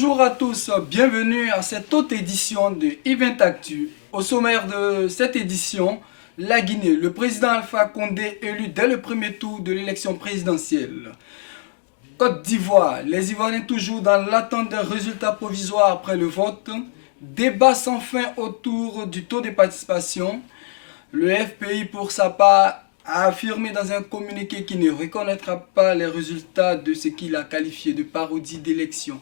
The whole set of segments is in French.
Bonjour à tous, bienvenue à cette autre édition de Event Actu. Au sommaire de cette édition, la Guinée, le président Alpha Condé élu dès le premier tour de l'élection présidentielle. Côte d'Ivoire, les Ivoiriens toujours dans l'attente d'un résultat provisoire après le vote. Débat sans fin autour du taux de participation. Le FPI pour sa part a affirmé dans un communiqué qu'il ne reconnaîtra pas les résultats de ce qu'il a qualifié de parodie d'élection.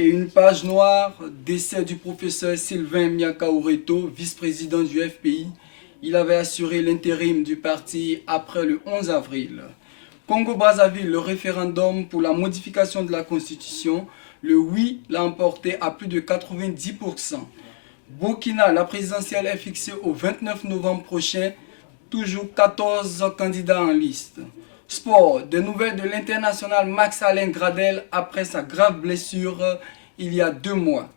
Et une page noire, décès du professeur Sylvain Miakaoureto, vice-président du FPI. Il avait assuré l'intérim du parti après le 11 avril. Congo-Brazzaville, le référendum pour la modification de la Constitution, le oui l'a emporté à plus de 90%. Burkina, la présidentielle est fixée au 29 novembre prochain, toujours 14 candidats en liste. Sport, des nouvelles de l'international Max-Alain Gradel après sa grave blessure il y a 2 mois.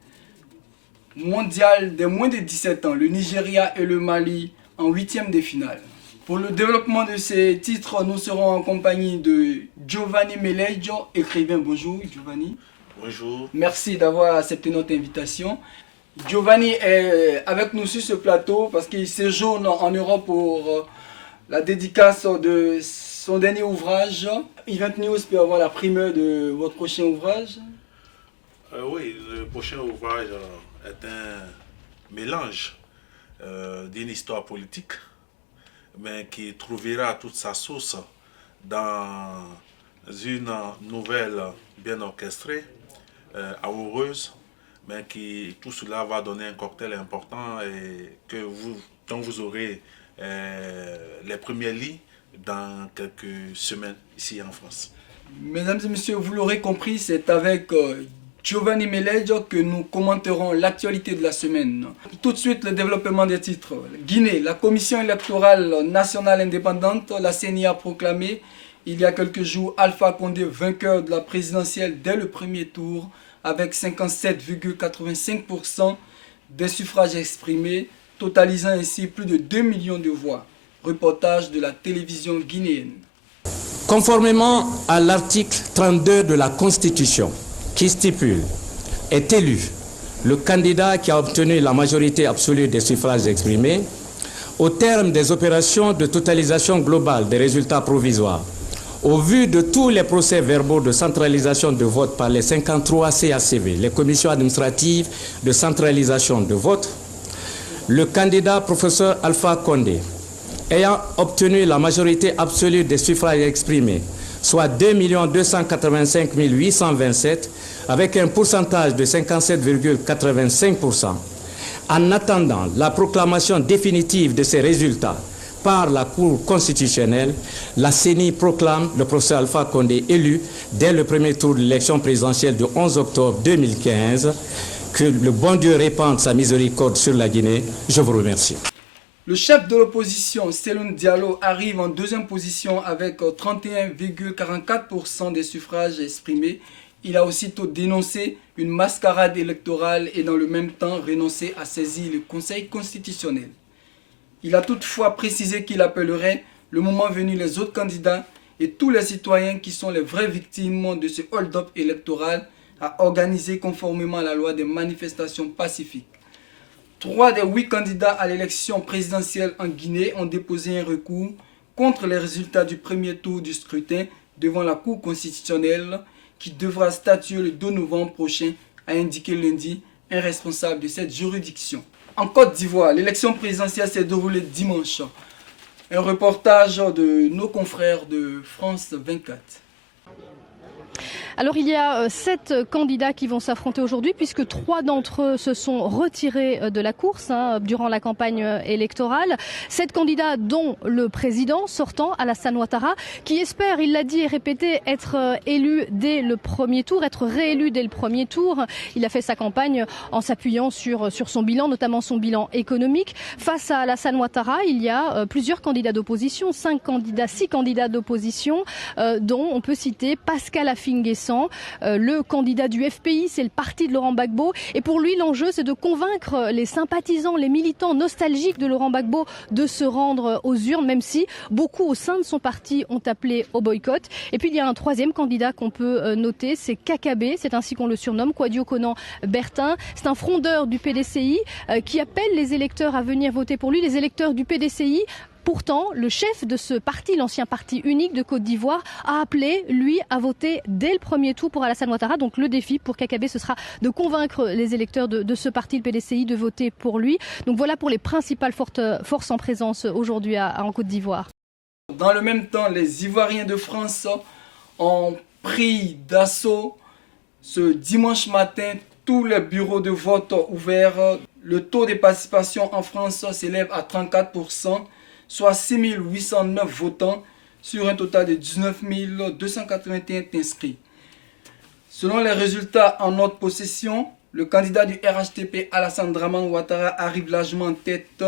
Mondial des moins de 17 ans, le Nigeria et le Mali en 8e de finale. Pour le développement de ces titres, nous serons en compagnie de Giovanni Meleggio, écrivain. Bonjour Giovanni. Bonjour. Merci d'avoir accepté notre invitation. Giovanni est avec nous sur ce plateau parce qu'il séjourne en Europe pour la dédicace de son dernier ouvrage. Event News peut avoir la primeur de votre prochain ouvrage. Oui, le prochain ouvrage est un mélange d'une histoire politique, mais qui trouvera toute sa source dans une nouvelle bien orchestrée, amoureuse, mais qui tout cela va donner un cocktail important et dont vous aurez les premiers lits dans quelques semaines ici en France. Mesdames et messieurs, vous l'aurez compris, c'est avec Giovanni Meleggio que nous commenterons l'actualité de la semaine. Tout de suite, le développement des titres. Guinée, la Commission électorale nationale indépendante, la CENI, a proclamé il y a quelques jours Alpha Condé vainqueur de la présidentielle dès le premier tour avec 57,85% des suffrages exprimés, totalisant ainsi plus de 2 millions de voix. Reportage de la télévision guinéenne. Conformément à l'article 32 de la Constitution, qui stipule, est élu le candidat qui a obtenu la majorité absolue des suffrages exprimés, au terme des opérations de totalisation globale des résultats provisoires, au vu de tous les procès-verbaux de centralisation de vote par les 53 CACV, les commissions administratives de centralisation de vote, le candidat professeur Alpha Condé, ayant obtenu la majorité absolue des suffrages exprimés, soit 2 285 827, avec un pourcentage de 57,85%, en attendant la proclamation définitive de ces résultats par la Cour constitutionnelle, la CENI proclame le professeur Alpha Condé élu dès le premier tour de l'élection présidentielle du 11 octobre 2015. Que le bon Dieu répande sa miséricorde sur la Guinée. Je vous remercie. Le chef de l'opposition, Cellou Diallo, arrive en deuxième position avec 31,44% des suffrages exprimés. Il a aussitôt dénoncé une mascarade électorale et dans le même temps renoncé à saisir le Conseil constitutionnel. Il a toutefois précisé qu'il appellerait, le moment venu, les autres candidats et tous les citoyens qui sont les vraies victimes de ce hold-up électoral à organiser conformément à la loi des manifestations pacifiques. 3 des 8 candidats à l'élection présidentielle en Guinée ont déposé un recours contre les résultats du premier tour du scrutin devant la Cour constitutionnelle qui devra statuer le 2 novembre prochain, a indiqué lundi un responsable de cette juridiction. En Côte d'Ivoire, l'élection présidentielle s'est déroulée dimanche. Un reportage de nos confrères de France 24. Alors il y a 7 candidats qui vont s'affronter aujourd'hui puisque 3 d'entre eux se sont retirés de la course durant la campagne électorale. 7 candidats dont le président sortant, Alassane Ouattara, qui espère, il l'a dit et répété, être élu dès le premier tour, être réélu dès le premier tour. Il a fait sa campagne en s'appuyant sur son bilan, notamment son bilan économique. Face à Alassane Ouattara, il y a plusieurs candidats d'opposition, 6 candidats d'opposition, dont on peut citer voter Pascal Affi-N'Guessan, le candidat du FPI, c'est le parti de Laurent Gbagbo. Et pour lui, l'enjeu, c'est de convaincre les sympathisants, les militants nostalgiques de Laurent Gbagbo de se rendre aux urnes, même si beaucoup au sein de son parti ont appelé au boycott. Et puis il y a un troisième candidat qu'on peut noter, c'est Kakabe, c'est ainsi qu'on le surnomme, Kouadio Konan Bertin. C'est un frondeur du PDCI qui appelle les électeurs à venir voter pour lui, les électeurs du PDCI. Pourtant, le chef de ce parti, l'ancien parti unique de Côte d'Ivoire, a appelé, lui, à voter dès le premier tour pour Alassane Ouattara. Donc le défi pour Kakabe, ce sera de convaincre les électeurs de ce parti, le PDCI, de voter pour lui. Donc voilà pour les principales forces en présence aujourd'hui en Côte d'Ivoire. Dans le même temps, les Ivoiriens de France ont pris d'assaut ce dimanche matin tous les bureaux de vote ouverts. Le taux de participation en France s'élève à 34%, soit 6 809 votants sur un total de 19 281 inscrits. Selon les résultats en notre possession, le candidat du RHTP, Alassane Dramane Ouattara, arrive largement en tête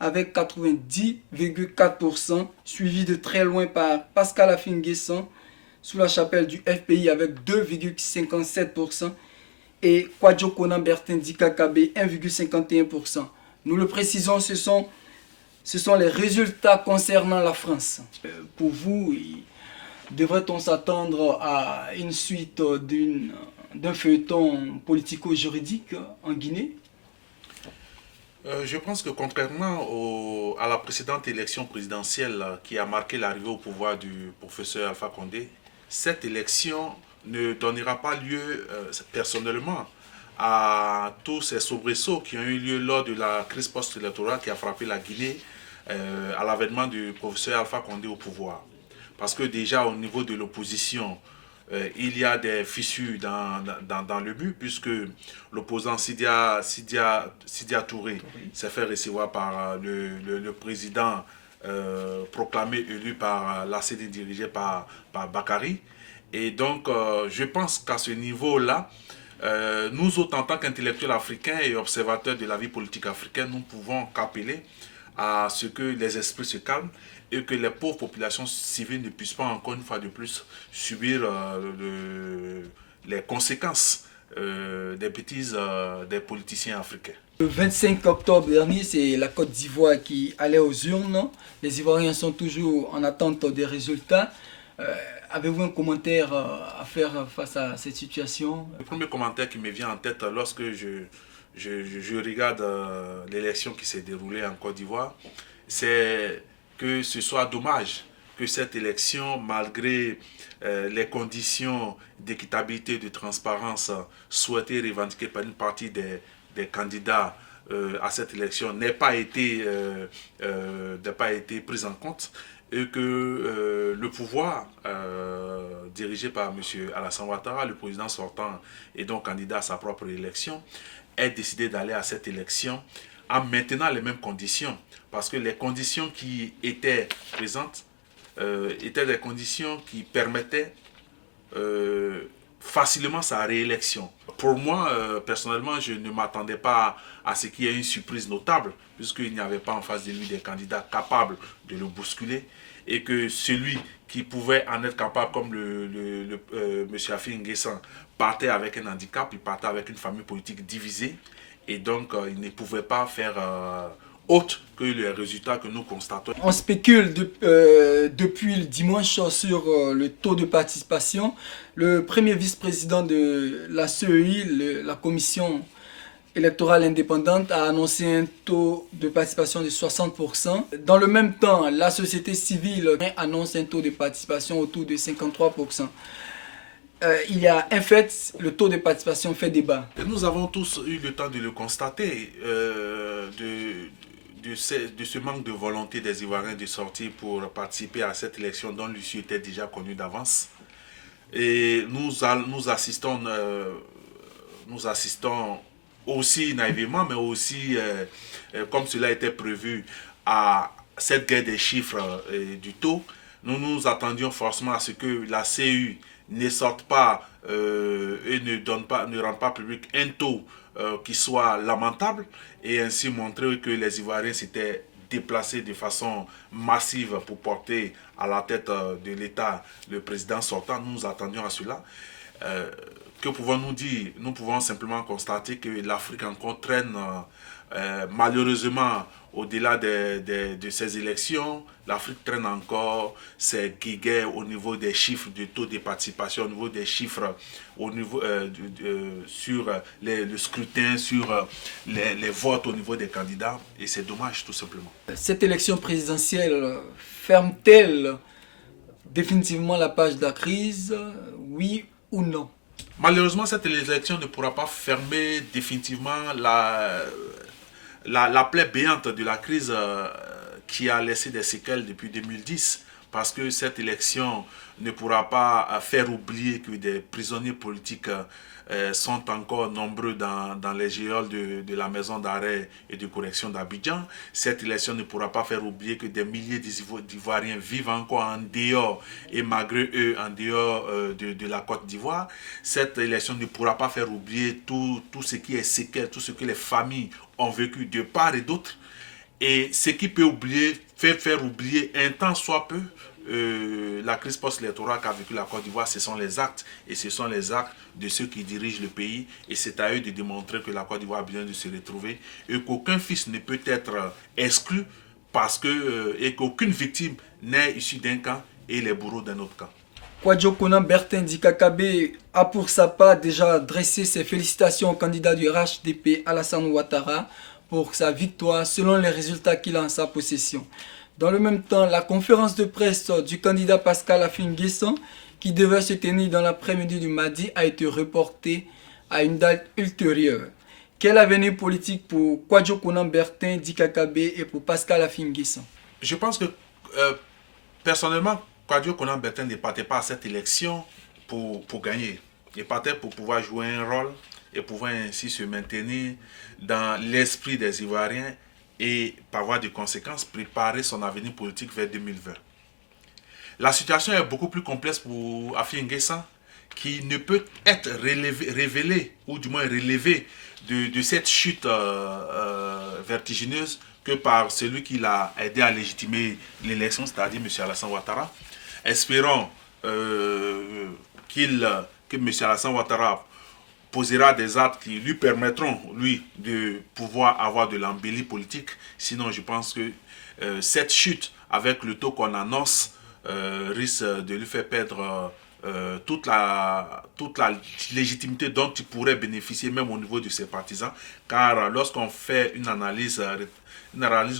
avec 90,4%, suivi de très loin par Pascal Affi-N'Guessan sous la chapelle du FPI avec 2,57% et Kouadio Konan Bertin dit Kakabe 1,51%. Nous le précisons, ce sont les résultats concernant la France. Pour vous, devrait-on s'attendre à une suite d'un feuilleton politico-juridique en Guinée? Je pense que contrairement à la précédente élection présidentielle qui a marqué l'arrivée au pouvoir du professeur Alpha Condé, cette élection ne donnera pas lieu personnellement à tous ces soubresauts qui ont eu lieu lors de la crise post-électorale qui a frappé la Guinée à l'avènement du professeur Alpha Condé au pouvoir. Parce que déjà au niveau de l'opposition, il y a des fissures dans le but, puisque l'opposant Sidia Touré s'est fait recevoir par le président proclamé élu par l'ACD dirigé par Bakary. Et donc, je pense qu'à ce niveau-là, nous autres, en tant qu'intellectuels africains et observateurs de la vie politique africaine, nous pouvons qu'appeler à ce que les esprits se calment et que les pauvres populations civiles ne puissent pas encore une fois de plus subir les conséquences des bêtises des politiciens africains. Le 25 octobre dernier, c'est la Côte d'Ivoire qui allait aux urnes. Les Ivoiriens sont toujours en attente des résultats. Avez-vous un commentaire à faire face à cette situation? Le premier commentaire qui me vient en tête lorsque je regarde l'élection qui s'est déroulée en Côte d'Ivoire, c'est que ce soit dommage que cette élection, malgré les conditions d'équitabilité et de transparence souhaitées et revendiquées par une partie des candidats à cette élection, n'ait pas été prise en compte, et que le pouvoir dirigé par M. Alassane Ouattara, le président sortant et donc candidat à sa propre élection, ait décidé d'aller à cette élection en maintenant les mêmes conditions. Parce que les conditions qui étaient présentes étaient des conditions qui permettaient facilement sa réélection. Pour moi, personnellement, je ne m'attendais pas à ce qu'il y ait une surprise notable, puisqu'il n'y avait pas en face de lui des candidats capables de le bousculer, et que celui qui pouvait en être capable, comme M. Affi-N'Guessan, partait avec un handicap, il partait avec une famille politique divisée, et donc il ne pouvait pas faire autre que les résultats que nous constatons. On spécule depuis le dimanche sur le taux de participation. Le premier vice-président de la CEI, la commission électorale indépendante, a annoncé un taux de participation de 60%. Dans le même temps, la société civile annonce un taux de participation autour de 53%. Il y a un fait, le taux de participation fait débat. Et nous avons tous eu le temps de le constater, de ce manque de volonté des Ivoiriens de sortir pour participer à cette élection dont l'issue était déjà connue d'avance. Et nous assistons aussi naïvement, mais aussi, comme cela était prévu, à cette guerre des chiffres et du taux. Nous nous attendions forcément à ce que la CEI ne sorte pas et ne rende pas public un taux qui soit lamentable, et ainsi montrer que les Ivoiriens s'étaient déplacés de façon massive pour porter à la tête de l'État, le président sortant, nous nous attendions à cela. Que pouvons-nous dire? Nous pouvons simplement constater que l'Afrique encore traîne malheureusement au-delà de ces élections. L'Afrique traîne encore ses guéguerres au niveau des chiffres de taux de participation, au niveau des chiffres au niveau, sur le scrutin, sur les votes au niveau des candidats. Et c'est dommage tout simplement. Cette élection présidentielle ferme-t-elle définitivement la page de la crise, oui ou non? Malheureusement, cette élection ne pourra pas fermer définitivement la plaie béante de la crise qui a laissé des séquelles depuis 2010. Parce que cette élection ne pourra pas faire oublier que des prisonniers politiques sont encore nombreux dans les geôles de la maison d'arrêt et de correction d'Abidjan. Cette élection ne pourra pas faire oublier que des milliers d'Ivoiriens vivent encore en dehors et malgré eux en dehors de la Côte d'Ivoire. Cette élection ne pourra pas faire oublier tout ce qui est séquelles, tout ce que les familles ont vécu de part et d'autre. Et ce qui peut faire oublier un temps soit peu la crise post-électorale qu'a vécu la Côte d'Ivoire, ce sont les actes. Et ce sont les actes de ceux qui dirigent le pays. Et c'est à eux de démontrer que la Côte d'Ivoire a besoin de se retrouver. Et qu'aucun fils ne peut être exclu et qu'aucune victime n'est issue d'un camp et les bourreaux d'un autre camp. Kwadjo Konan Bertin Dikakabe a pour sa part déjà adressé ses félicitations au candidat du RHDP Alassane Ouattara pour sa victoire selon les résultats qu'il a en sa possession. Dans le même temps, la conférence de presse du candidat Pascal Affi-N'Guessan, qui devait se tenir dans l'après-midi du mardi, a été reportée à une date ultérieure. Quel avenir politique pour Kwadjo Konan Bertin Dikakabe et pour Pascal Affi-N'Guessan? Je pense que personnellement, Kwadjo Konan Bertin ne partait pas à cette élection pour gagner. Il partait pour pouvoir jouer un rôle et pouvoir ainsi se maintenir dans l'esprit des Ivoiriens et par voie de conséquence préparer son avenir politique vers 2020. La situation est beaucoup plus complexe pour Affi-N'Guessan qui ne peut être révélé ou du moins relevé de cette chute vertigineuse que par celui qui l'a aidé à légitimer l'élection, c'est-à-dire M. Alassane Ouattara. Espérons que M. Alassane Ouattara posera des actes qui lui permettront, lui, de pouvoir avoir de l'embellie politique. Sinon, je pense que cette chute, avec le taux qu'on annonce, risque de lui faire perdre toute la légitimité dont il pourrait bénéficier, même au niveau de ses partisans. Car lorsqu'on fait une analyse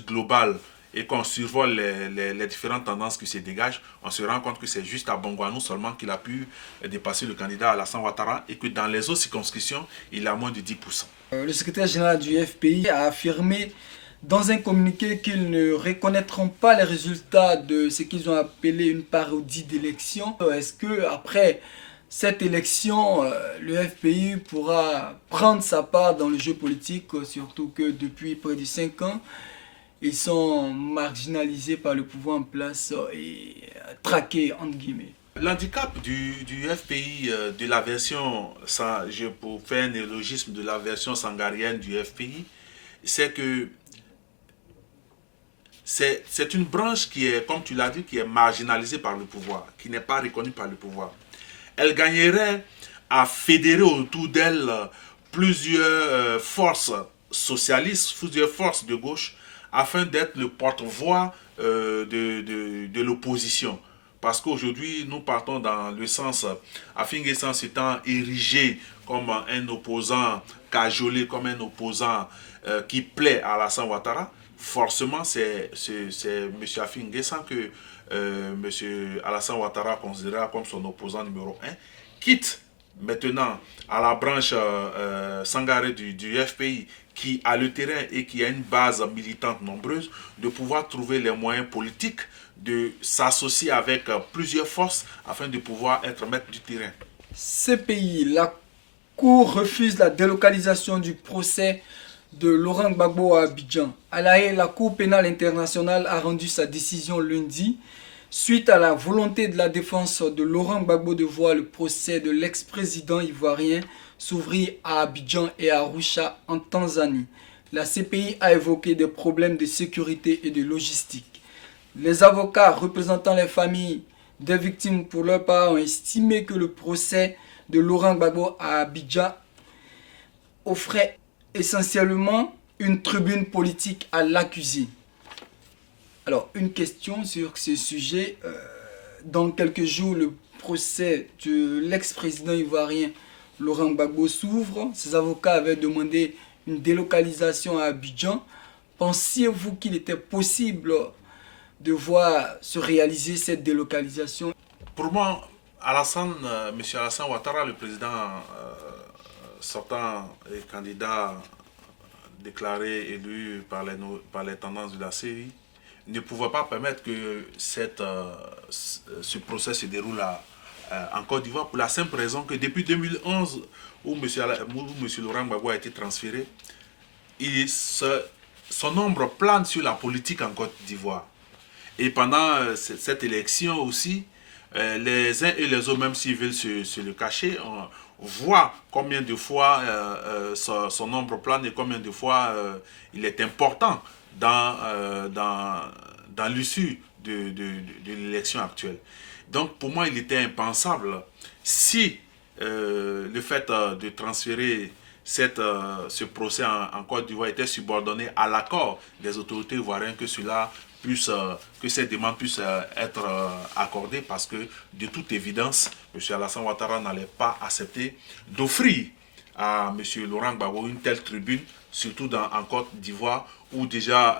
globale et qu'on survole les différentes tendances qui se dégagent, on se rend compte que c'est juste à Bongouanou seulement qu'il a pu dépasser le candidat Alassane Ouattara et que dans les autres circonscriptions, il a moins de 10%. Le secrétaire général du FPI a affirmé dans un communiqué qu'ils ne reconnaîtront pas les résultats de ce qu'ils ont appelé une parodie d'élection. Est-ce que après cette élection, le FPI pourra prendre sa part dans le jeu politique, surtout que depuis près de 5 ans, ils sont marginalisés par le pouvoir en place et traqués, entre guillemets. L'handicap du FPI, de la version, pour faire un néologisme de la version sangarienne du FPI, c'est que c'est une branche qui est, comme tu l'as dit, qui est marginalisée par le pouvoir, qui n'est pas reconnue par le pouvoir. Elle gagnerait à fédérer autour d'elle plusieurs forces socialistes, plusieurs forces de gauche, afin d'être le porte-voix de l'opposition. Parce qu'aujourd'hui, nous partons dans le sens, Affi-N'Guessan s'étant érigé comme un opposant cajolé, comme un opposant qui plaît à Alassane Ouattara, forcément c'est M. Affi-N'Guessan que M. Alassane Ouattara considérera comme son opposant numéro 1, quitte maintenant à la branche sangarée du FPI, qui a le terrain et qui a une base militante nombreuse, de pouvoir trouver les moyens politiques de s'associer avec plusieurs forces afin de pouvoir être maître du terrain. Ces pays, la Cour refuse la délocalisation du procès de Laurent Gbagbo à Abidjan. À La Haye, la Cour pénale internationale a rendu sa décision lundi suite à la volonté de la défense de Laurent Gbagbo de voir le procès de l'ex-président ivoirien s'ouvrir à Abidjan et à Arusha en Tanzanie. La CPI a évoqué des problèmes de sécurité et de logistique. Les avocats représentant les familles des victimes pour leur part ont estimé que le procès de Laurent Gbagbo à Abidjan offrait essentiellement une tribune politique à l'accusé. Alors, une question sur ce sujet. Dans quelques jours, le procès de l'ex-président ivoirien Laurent Gbagbo s'ouvre. Ses avocats avaient demandé une délocalisation à Abidjan. Pensiez-vous qu'il était possible de voir se réaliser cette délocalisation? Pour moi, M. Alassane Ouattara, le président sortant et candidat déclaré élu par les tendances de la CEI, ne pouvait pas permettre que ce procès se déroule en Côte d'Ivoire pour la simple raison que depuis 2011, où M. Laurent Gbagbo a été transféré, son ombre plane sur la politique en Côte d'Ivoire. Et pendant cette élection aussi, les uns et les autres, même s'ils veulent se le cacher, on voit combien de fois son ombre plane et combien de fois il est important dans l'issue de l'élection actuelle. Donc pour moi, il était impensable si le fait de transférer ce procès en Côte d'Ivoire était subordonné à l'accord des autorités ivoiriennes, que cette demande puisse être accordée, parce que de toute évidence, M. Alassane Ouattara n'allait pas accepter d'offrir à M. Laurent Gbagbo une telle tribune, surtout en Côte d'Ivoire, où déjà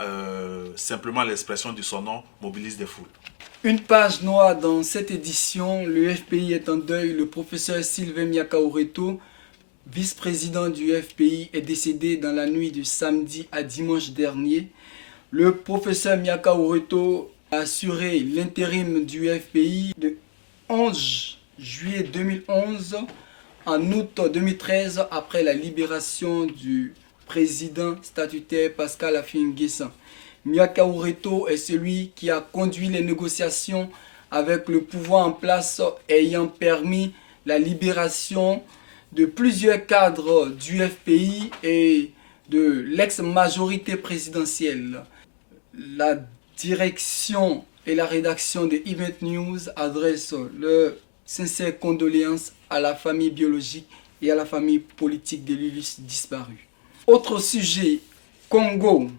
simplement l'expression de son nom mobilise des foules. Une page noire dans cette édition, le FPI est en deuil. Le professeur Sylvain Miaka-Oreto, vice-président du FPI, est décédé dans la nuit de samedi à dimanche dernier. Le professeur Miaka-Oreto a assuré l'intérim du FPI de 11 juillet 2011 en août 2013 après la libération du président statutaire Pascal Affi-N'Guessan. Miaka-Oreto est celui qui a conduit les négociations avec le pouvoir en place ayant permis la libération de plusieurs cadres du FPI et de l'ex-majorité présidentielle. La direction et la rédaction de Event News adressent leurs sincères condoléances à la famille biologique et à la famille politique de l'illustre disparu. Autre sujet, Congo.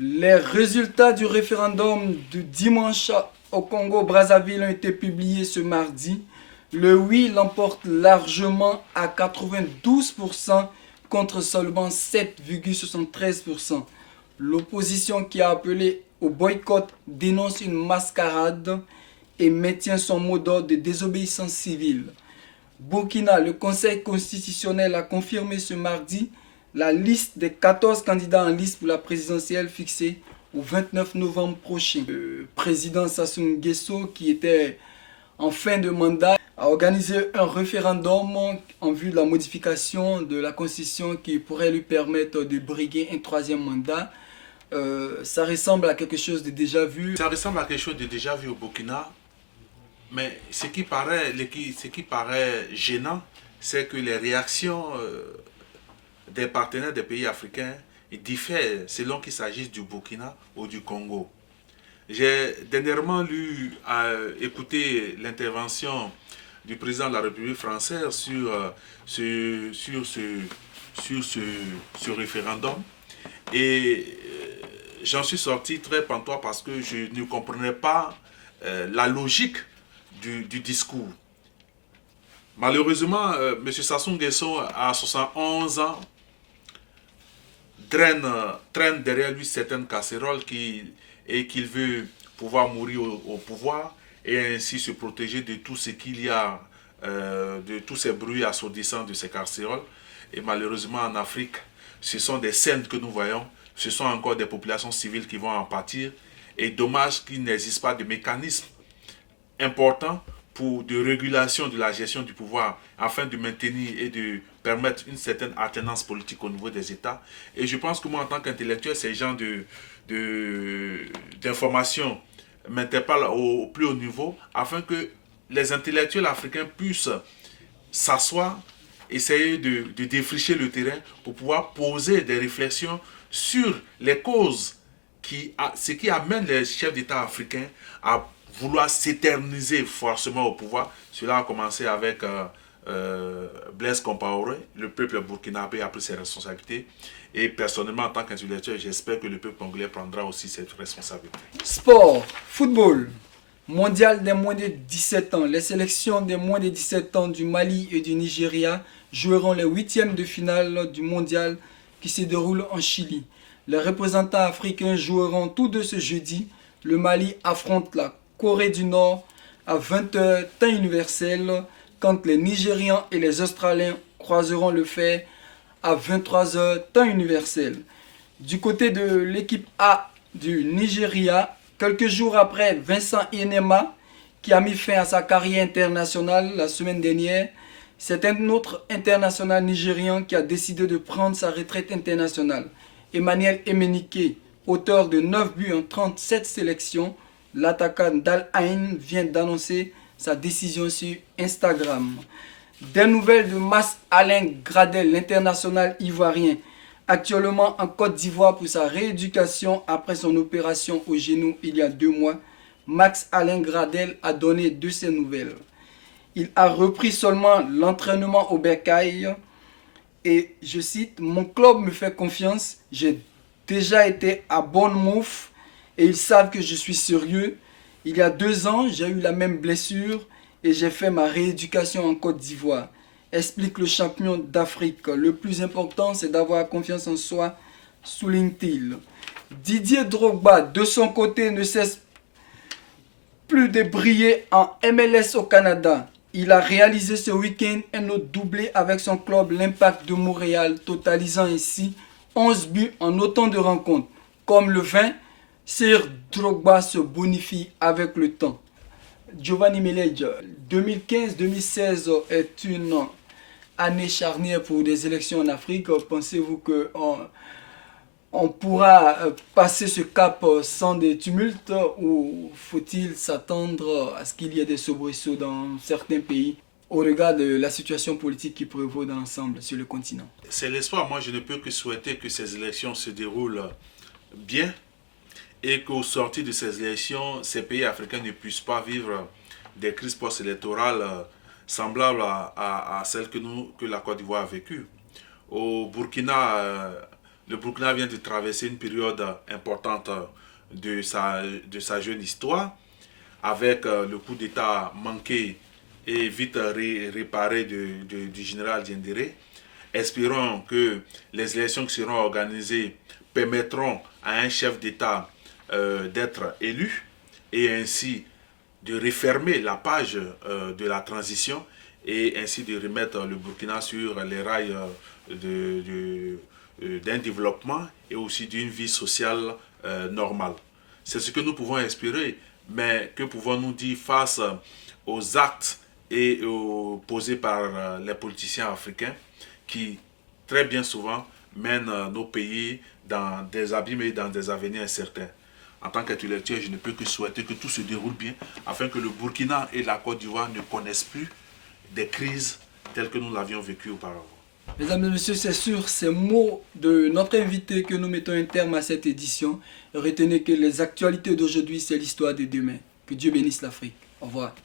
Les résultats du référendum de dimanche au Congo-Brazzaville ont été publiés ce mardi. Le oui l'emporte largement à 92% contre seulement 7,73%. L'opposition, qui a appelé au boycott, dénonce une mascarade et maintient son mot d'ordre de désobéissance civile. Burkina, le Conseil constitutionnel a confirmé ce mardi la liste des 14 candidats en liste pour la présidentielle fixée au 29 novembre prochain. Le président Sassou Nguesso, qui était en fin de mandat, a organisé un référendum en vue de la modification de la constitution qui pourrait lui permettre de briguer un troisième mandat. Ça ressemble à quelque chose de déjà vu. Ça ressemble à quelque chose de déjà vu au Burkina, mais ce qui paraît gênant, c'est que les réactions des partenaires des pays africains diffèrent selon qu'il s'agisse du Burkina ou du Congo. J'ai dernièrement écouté l'intervention du président de la République française sur ce référendum, et j'en suis sorti très pantois parce que je ne comprenais pas la logique du discours. Malheureusement, M. Sassou Nguesso, à 71 ans, traîne derrière lui certaines casseroles et qu'il veut pouvoir mourir au pouvoir et ainsi se protéger de tout ce qu'il y a, de tous ces bruits assourdissants de ces casseroles. Et malheureusement, en Afrique, ce sont des scènes que nous voyons, ce sont encore des populations civiles qui vont en pâtir. Et dommage qu'il n'existe pas de mécanisme important de régulation de la gestion du pouvoir afin de maintenir et de permettre une certaine alternance politique au niveau des États. Et je pense que moi, en tant qu'intellectuel, ces genres d'informations m'interpellent au plus haut niveau afin que les intellectuels africains puissent s'asseoir, essayer de défricher le terrain pour pouvoir poser des réflexions sur les causes ce qui amène les chefs d'État africains à vouloir s'éterniser forcément au pouvoir. Cela a commencé avec Blaise Compaoré. Le peuple burkinabé a pris ses responsabilités. Et personnellement, en tant qu'intellectuel, j'espère que le peuple congolais prendra aussi cette responsabilité. Sport, football, mondial des moins de 17 ans. Les sélections des moins de 17 ans du Mali et du Nigeria joueront les huitièmes de finale du mondial qui se déroule en Chili. Les représentants africains joueront tous deux ce jeudi. Le Mali affronte la Corée du Nord à 20h temps universel, quand les Nigérians et les Australiens croiseront le fer à 23h temps universel. Du côté de l'équipe A du Nigeria, quelques jours après Vincent Enema, qui a mis fin à sa carrière internationale la semaine dernière, c'est un autre international nigérian qui a décidé de prendre sa retraite internationale. Emmanuel Emenike, auteur de 9 buts en 37 sélections, l'attaquant d'Al Ain vient d'annoncer sa décision sur Instagram. Des nouvelles de Max Alain Gradel, l'international ivoirien, actuellement en Côte d'Ivoire pour sa rééducation après son opération au genou il y a 2 mois. Max Alain Gradel a donné de ses nouvelles. Il a repris seulement l'entraînement au bercail et je cite: mon club me fait confiance, j'ai déjà été à Bournemouth et ils savent que je suis sérieux. Il y a 2 ans, j'ai eu la même blessure et j'ai fait ma rééducation en Côte d'Ivoire. Explique le champion d'Afrique. Le plus important, c'est d'avoir confiance en soi, souligne-t-il. Didier Drogba, de son côté, ne cesse plus de briller en MLS au Canada. Il a réalisé ce week-end un autre doublé avec son club, l'Impact de Montréal, totalisant ainsi 11 buts en autant de rencontres. Comme le 20, Sir Drogba se bonifie avec le temps. Giovanni Meledj, 2015-2016 est une année charnière pour des élections en Afrique. Pensez-vous qu'on pourra passer ce cap sans des tumultes ou faut-il s'attendre à ce qu'il y ait des soubresauts dans certains pays au regard de la situation politique qui prévaut dans l'ensemble sur le continent? C'est l'espoir. Moi, je ne peux que souhaiter que ces élections se déroulent bien et qu'au sortir de ces élections, ces pays africains ne puissent pas vivre des crises post-électorales semblables à celles que la Côte d'Ivoire a vécues. Au Burkina, le Burkina vient de traverser une période importante de sa jeune histoire, avec le coup d'État manqué et vite réparé du général Diendéré. Espérons que les élections qui seront organisées permettront à un chef d'État d'être élu et ainsi de refermer la page de la transition et ainsi de remettre le Burkina sur les rails d'un développement et aussi d'une vie sociale normale. C'est ce que nous pouvons espérer, mais que pouvons-nous dire face aux actes posés par les politiciens africains qui très bien souvent mènent nos pays dans des abîmes et dans des avenirs incertains. En tant qu'intellectuel, je ne peux que souhaiter que tout se déroule bien afin que le Burkina et la Côte d'Ivoire ne connaissent plus des crises telles que nous l'avions vécues auparavant. Mesdames et messieurs, c'est sur ces mots de notre invité que nous mettons un terme à cette édition. Retenez que les actualités d'aujourd'hui, c'est l'histoire de demain. Que Dieu bénisse l'Afrique. Au revoir.